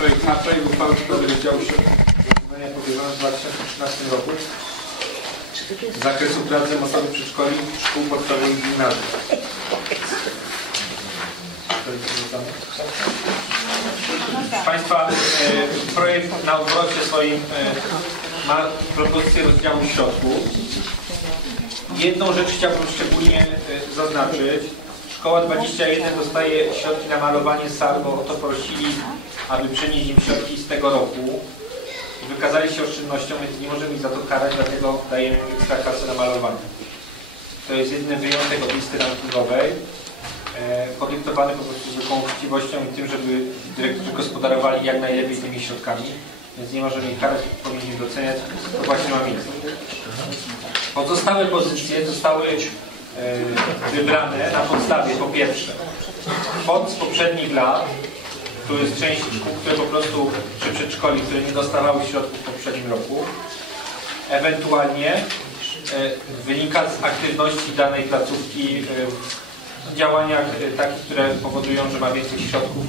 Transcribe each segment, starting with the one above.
Projekt A. Projekt uchwały w sprawie rozdziału środków powierzonych w 2013 roku z zakresu prac remontowych przedszkoli, szkół podstawowych i gimnazjów. Proszę Państwa, e, projekt na obrocie swoim e, ma propozycję rozdziału środków. Jedną rzecz chciałbym szczególnie e, zaznaczyć. Szkoła 21 dostaje środki na malowanie sal, bo o to prosili, aby przynieść im środki z tego roku. Wykazali się oszczędnością, więc nie możemy ich za to karać, dlatego dajemy im ekstra kasę na malowanie. To jest jedyny wyjątek od listy rankingowej, e, podyktowany po prostu zwykłą uczciwością i tym, żeby dyrektorzy gospodarowali jak najlepiej tymi środkami, więc nie możemy ich karać, powinniśmy doceniać, to właśnie ma miejsce. Pozostałe pozycje zostały wybrane na podstawie po pierwsze kwot z poprzednich lat, tu jest część szkół, które po prostu, czy przedszkoli, które nie dostawały środków w poprzednim roku. Ewentualnie e, wynika z aktywności danej placówki e, w działaniach e, takich, które powodują, że ma więcej środków.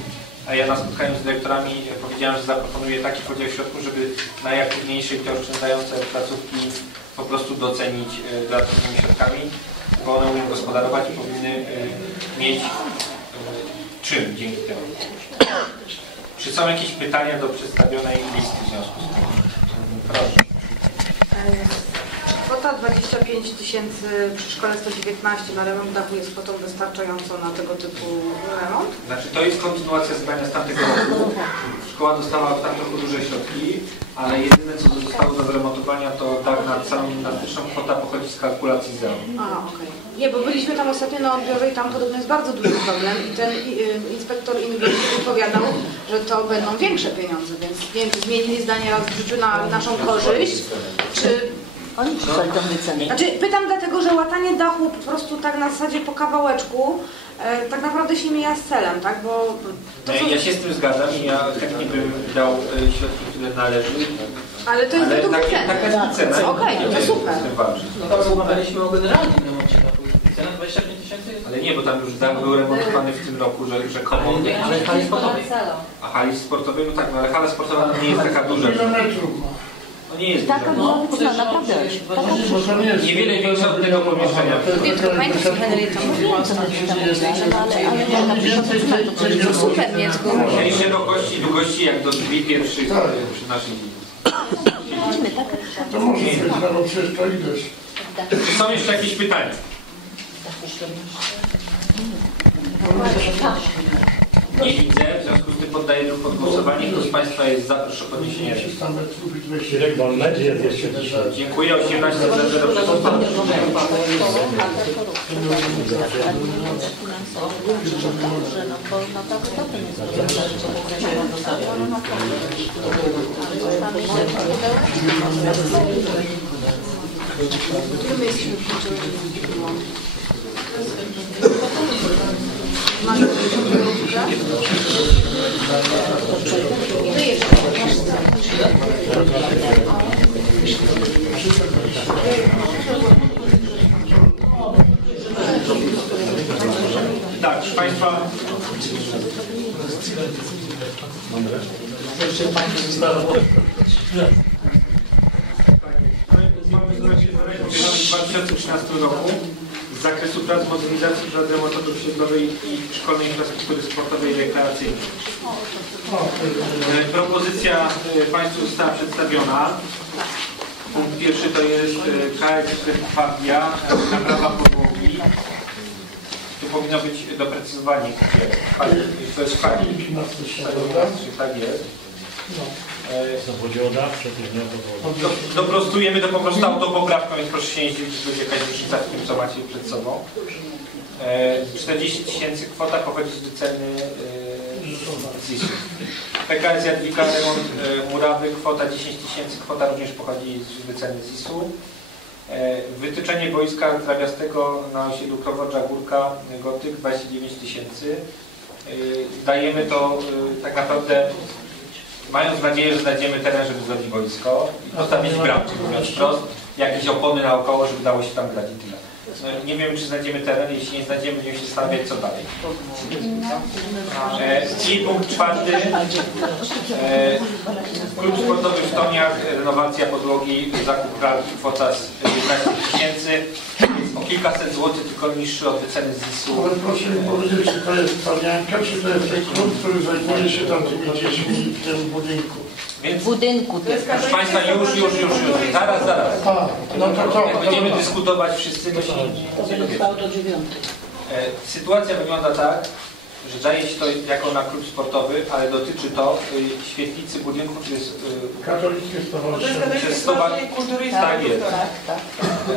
A ja na spotkaniu z dyrektorami e, powiedziałem, że zaproponuję taki podział środków, żeby najaktywniejsze i te oszczędzające placówki po prostu docenić e, dodatkowymi środkami, bo one umieją gospodarować i powinny e, mieć e, czym dzięki temu. Czy są jakieś pytania do przedstawionej listy w związku z tym? Proszę. Kwota 25 tysięcy przy szkole 119 na remont dachu jest kwotą wystarczającą na tego typu remont? Znaczy to jest kontynuacja zadania z tamtego roku. Szkoła dostała w tamtym roku duże środki, ale jedyne co zostało do wyremontowania to dach nad salą gimnastyczną. Kwota pochodzi z kalkulacji zero. A, okej. Nie, bo byliśmy tam ostatnio na odbiorze i tam podobno jest bardzo duży problem i ten y, inspektor inwestycji powiadał, że to będą większe pieniądze, więc nie wiem, czy zmienili zdanie raz w życiu na naszą korzyść, czy... Oni przysłali tą wycenę. Znaczy, pytam dlatego, że łatanie dachu po prostu tak na zasadzie po kawałeczku e, tak naprawdę się mija z celem, tak? Bo to, co, Ja się z tym zgadzam i ja chętnie bym dał e, środki, które należy. ale to jest Ale według takie, wyceny. taka jest cena. Okej, nie to super. z tym walczyć. No tam rozmawialiśmy o generalnym remoncie dachu. Cena 25 tysięcy jest? Ale nie, bo tam już dach był remontowany w tym roku, że. Nie, ale hali sportowej. A hali sportowej, no tak, no ale hala sportowa nie jest taka duża. No nie jest Taka duża. była wycena, naprawdę. Taka Niewiele większa od tego pomieszczenia. Tylko pamiętam, co Henryka mówiła ostatnio, że tam no ale, ale nie na przykład to jest super, więc go... Mieli szerokości i długości jak do drzwi pierwszych e, przy linii. Widzimy, tak? To może być, no przecież to ileś. Czy są jeszcze jakieś pytania? Nie widzę, w związku poddaję to pod głosowanie. Kto z Państwa jest za, proszę podniesienie ręki. 300 metrów i 200. Direkt Don Medzi jest jeszcze Dziękuję. 18 za 0 przeciwko. Dobrze, Tak, proszę Państwa. w 2013 roku z zakresu prac modernizacji prac remontowych osiedlowej i szkolnej infrastruktury sportowej i rekreacyjnej. E, Propozycja e, Państwu została przedstawiona. Punkt pierwszy to jest e, KS Fabia, naprawa podłogi. Tu powinno być doprecyzowanie, to jest fali. Tak jest. E, Wodzioda, przecież nie o to do, doprostujemy to po prostu autopoprawką, więc proszę się nie zdziwić, że jakaś różnica w tym, co macie przed sobą. E, 40 tysięcy kwota pochodzi z wyceny e, ZIS-u. PKS Jadwika, remont e, murawy, kwota 10 tysięcy, kwota również pochodzi z wyceny ZIS-u. E, wytyczenie wojska trawiastego na osiedlu Krowodża Górka, Gotyk, 29 tysięcy. E, dajemy to e, tak naprawdę mając nadzieję, że znajdziemy teren, żeby zrobić wojsko i postawić bramki, mówiąc wprost, jakieś opony naokoło, żeby dało się tam grać i tyle. E, Nie wiemy, czy znajdziemy teren. Jeśli nie znajdziemy, będziemy się zastanawiać, co dalej. E, I punkt czwarty. E, Klub sportowy w Toniach, renowacja podłogi, zakup pralki, kwota z 11 tysięcy. Kilkaset złotych, tylko niższy od wyceny ZIS-u. Ale proszę mi powiedzieć, czy to jest panianka, czy to jest ten klub, który zajmuje się tam tymi dziećmi w tym budynku? Więc W budynku proszę Państwa, już, już, już, już. Zaraz, zaraz. A, no to to. Jak będziemy dyskutować wszyscy, to się nie dowiemy. E, Sytuacja wygląda tak, że daje się to jako na klub sportowy, ale dotyczy to y, świetlicy budynku, czy jest y, Katolickie stowarzyszenie. przez stowarz... Tak jest.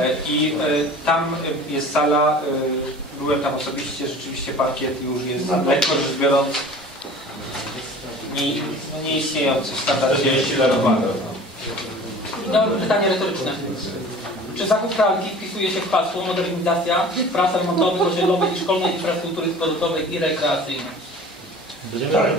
E, I e, tam e, jest sala, e, byłem tam osobiście, rzeczywiście parkiet już jest lekko rzecz biorąc nie, no nieistniejący w standardzie. No, pytanie retoryczne. Czy zakup pralki wpisuje się w hasło modernizacja prac remontowych, osiedlowej i szkolnej infrastruktury sportowej i rekreacyjnej? Tak,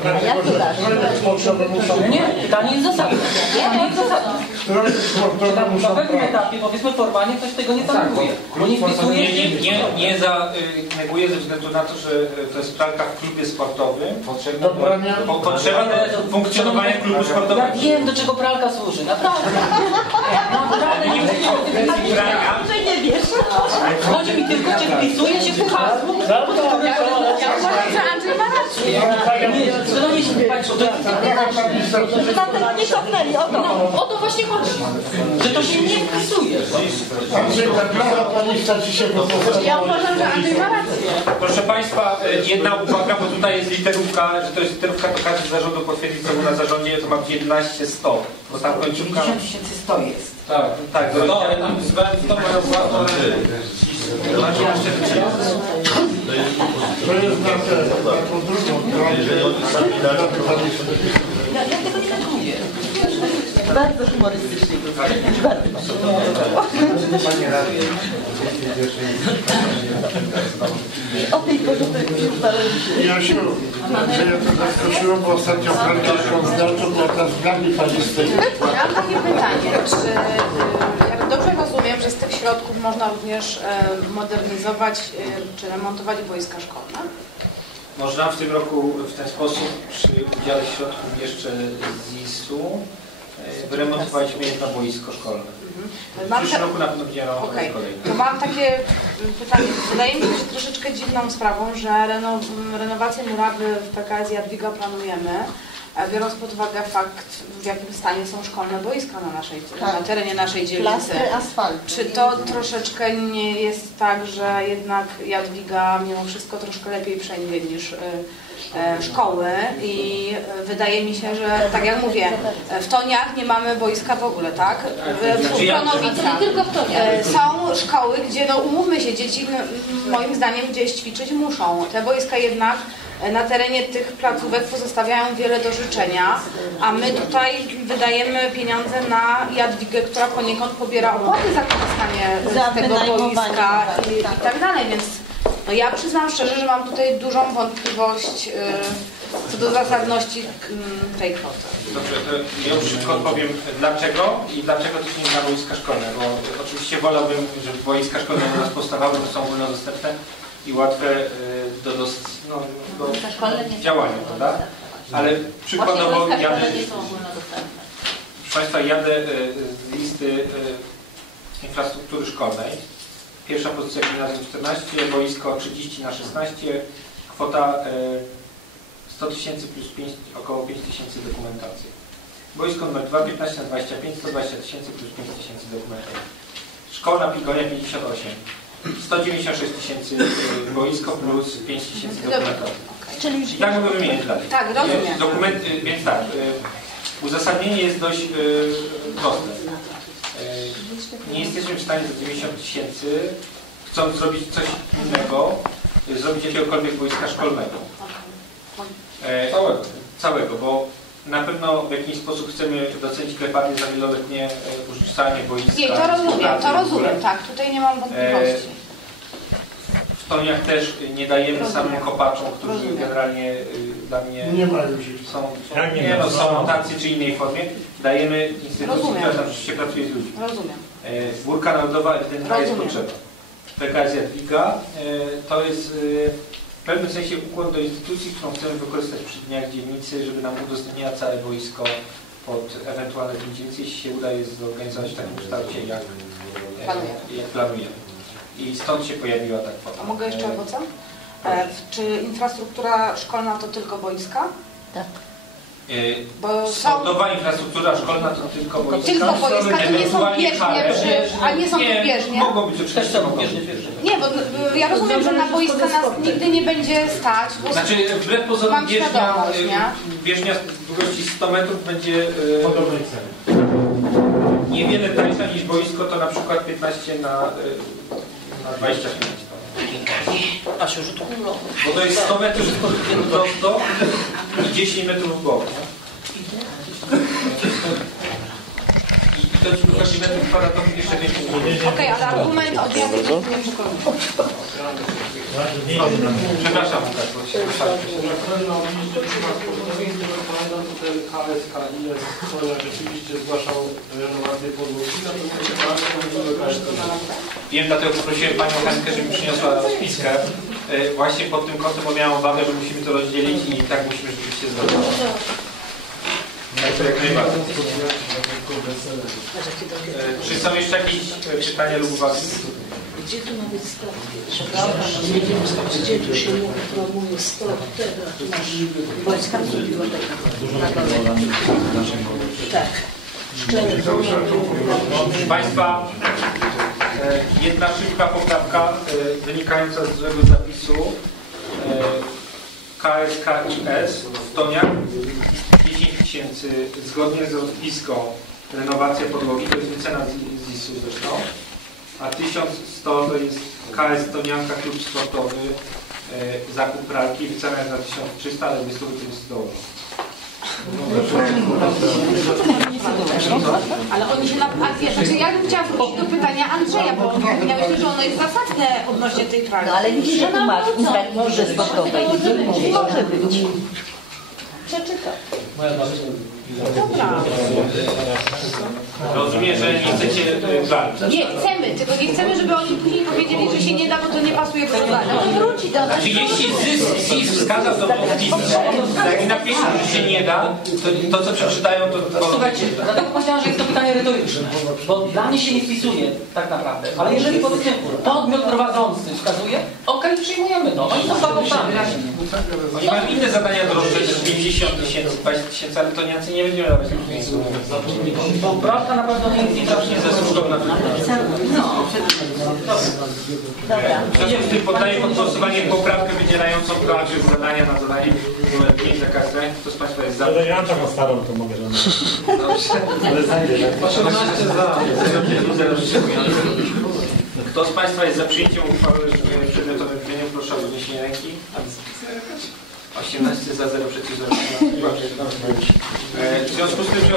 sportowy muszą... Nie, pytanie jest zasadne. Pytanie jest zasadne. Tam na muszą... pewnym etapie, powiedzmy formalnie, coś tego nie zaneguje? Bo nie wpisuje Nie, nie, się... nie, nie za, y, neguję ze względu na to, że y, to jest pralka w klubie sportowym. Do brania... Po, potrzeba do funkcjonowania klubu sportowego. Ja wiem, do czego pralka służy, naprawdę. Naprawdę nie wiem. Pralka, Chodzi mi tylko, czy wpisuje się w hasło, pod którym... Ja uważam, że Andrzej ma rację. Nie, szanowni Państwo, to Dlatego nie cofnęli, o to. No, o to właśnie chodzi. Że to się nie wpisuje. Ja uważam, że Andrzej ma rację. Proszę Państwa, y, jedna uwaga, bo tutaj jest literówka, że to jest literówka, to każdy z zarządu potwierdzi, co na zarządzie, to ma 11 100, bo tam końcówka... 50 tysięcy 100 jest. Tak, tak, no, tam to mają własną... To jest na drugą stronę. Ja, ja tego nie neguję. Bardzo humorystycznie. O tej porze to już ustalili się. Jasiu, że ja to zaskoczyło, bo ostatnio pralkę szkolną była ta z blagi palistej. Ja mam takie pytanie, czy y, jak dobrze rozumiem, że z tych środków można również y, modernizować y, czy remontować boiska szkolne? Można w tym roku w ten sposób przy udziale środków jeszcze z ZIS-u e, wyremontowaliśmy jedno boisko szkolne. W Mam przyszłym te- roku na pewno będzie Okej, kolejne. to mam takie y, pytanie. Wydaje mi się troszeczkę dziwną sprawą, że reno, renowację murawy w PKS Jadwiga planujemy, biorąc pod uwagę fakt, w jakim stanie są szkolne boiska na, naszej, na Tak. terenie naszej dzielnicy. Asfaltu. Czy to troszeczkę nie jest tak, że jednak Jadwiga mimo wszystko troszkę lepiej przejdzie niż y, e, szkoły i e, wydaje mi się, że tak jak mówię, e, w Toniach nie mamy boiska w ogóle, tak? W, Znaczy Kronowicach. E, Są szkoły, gdzie no umówmy się, dzieci moim zdaniem gdzieś ćwiczyć muszą. Te boiska jednak e, na terenie tych placówek pozostawiają wiele do życzenia, a my tutaj wydajemy pieniądze na Jadwigę, która poniekąd pobiera opłaty za korzystanie Za z tego boiska i, tak. i tak dalej, więc no ja przyznam szczerze, że mam tutaj dużą wątpliwość e, co do zasadności mm, tej kwoty. Dobrze, to ja już szybko odpowiem dlaczego i dlaczego też nie na boiska szkolne, bo oczywiście wolałbym, żeby boiska szkolne u nas powstawały, bo są ogólnodostępne i łatwe y, do, dos, no, do działania, prawda? Ale przykładowo jadę, proszę Państwa, jadę y, z listy y, infrastruktury szkolnej. Pierwsza pozycja gimnazjum 14, boisko 30 na 16, kwota y, 100 tysięcy plus 5, około 5 tysięcy dokumentacji. Boisko numer 2, 15 na 25, 120 tysięcy plus 5 tysięcy dokumentacji. Szkoła Pigonia 58, 196 tysięcy y, boisko plus 5 tysięcy dokumentacji. Czyli I tak mogę wymieniać dalej. Tak, rozumiem. Dokument, więc tak, y, uzasadnienie jest dość y, proste. Nie jesteśmy w stanie za 90 tysięcy, chcąc zrobić coś innego, zrobić jakiegokolwiek wojska szkolnego. E, Całego. Całego, bo na pewno w jakiś sposób chcemy docenić klepanie za wieloletnie e, użyczanie boiska. Nie, to rozumiem, to rozumiem, tak, tutaj nie mam wątpliwości. W Toniach też nie dajemy Rozumiem. samym kopaczom, którzy Rozumiem. generalnie y, dla mnie Nie ma ich. są, Jak nie nie ma? no, są tacy czy innej formie, dajemy instytucji, która tam rzeczywiście pracuje z ludźmi. Rozumiem. E, Górka Narodowa ewidentnie jest potrzeba. PKS Jadwiga. E, To jest e, pewnym sensie ukłon do instytucji, którą chcemy wykorzystać przy dniach dzielnicy, żeby nam udostępniła całe wojsko pod ewentualne dzielnicy, jeśli się uda je zorganizować w takim kształcie, jak, e, Planujemy. jak planujemy. I stąd się pojawiła ta kwota. A mogę jeszcze owocem? E, Czy infrastruktura szkolna to tylko boiska? Tak. E, Bo są Sportowa infrastruktura szkolna to tylko boiska. tylko boiska i nie są bieżnie, przy, a nie są tu bieżnie. mogą być oczywiście. mogą bieżnie być. Nie, bo y, ja rozumiem, że na boiska nas nigdy nie będzie stać, bo Znaczy, wbrew pozorom bieżnia, y, nie? bieżnia z długości 100 metrów będzie y, Podobnej ceny. niewiele tańsza niż boisko, to na przykład 15 na, y, na 25. A się rzut kulą. Bo to jest 100 metrów prosto i 10 metrów w bok. I to ci wychodzi metrów kwadratowych jeszcze więcej. Okej, ale argument nie jest tam. Przepraszam, Łukasz, bo się wyszedłem. Pamiętam tutaj KSK IS, który rzeczywiście zgłaszał renowację podłogi, natomiast Wiem, dlatego poprosiłem Panią Henkę, żeby przyniosła rozpiskę. E, Właśnie pod tym kątem, bo miałam obawę, że musimy to rozdzielić i tak musimy rzeczywiście zrobić. Najbardziej. E, Czy są jeszcze jakieś e, pytania lub uwagi? Gdzie tu ma być start pierwszy? Gdzie tu się mówi, promuje start tego, tu masz wojska biblioteka. Tak. Szczerze, Proszę Państwa, e, jedna szybka poprawka e, wynikająca z złego zapisu KSKIS w Toniach 10 tysięcy zgodnie z rozpiską renowacja podłogi, to jest wycena z ZIS-u zresztą, a 1100 to jest KS Tonianka Klub Sportowy, e, zakup pralki, wycena jest na 1300, ale jest to. Ale oni się na... A wiesz, znaczy ja bym chciała wrócić do pytania Andrzeja, bo ja myślę, że ono jest zasadne odnośnie tej pralki. No ale widzisz, że tu masz infrastrukturze sportowej. Nie może być. Przeczytam. Dobra. Rozumiem, że nie chcecie e, pralki. Nie chcemy, tylko nie chcemy, żeby oni później powiedzieli, że się nie da, bo to nie pasuje do zadania. On wróci do nas. Znaczy, jeśli ZIS, ZIS wskaza w to jak napiszą, że się nie da, to, to co przeczytają, to... to Słuchajcie, dlatego powiedziałem, że jest to pytanie retoryczne, bo dla mnie się nie wpisuje tak naprawdę. Ale jeżeli powiedzmy podmiot prowadzący wskazuje, okej, przyjmujemy to. Oni są fakultami. Oni mają inne zadania droższe niż 50 tysięcy, 20 tysięcy, ale to Niemcy nie będziemy dawać Poprawka na pewno nie jest Strasznie zasłużona. Dobra. W związku z tym poddaję pod głosowanie poprawkę wydzielającą z zadania na zadanie numer 5 za każde. Kto z Państwa jest za? Ale ja mam taką starą, to mogę żonę. Dobrze. Ale znajdę, tak? 18 za, 0 wstrzymujący. Kto z Państwa jest za przyjęciem uchwały w przedmiotowym brzmieniu? Proszę o podniesienie ręki. 18 za 0 przeciw 0. E, W związku z tym,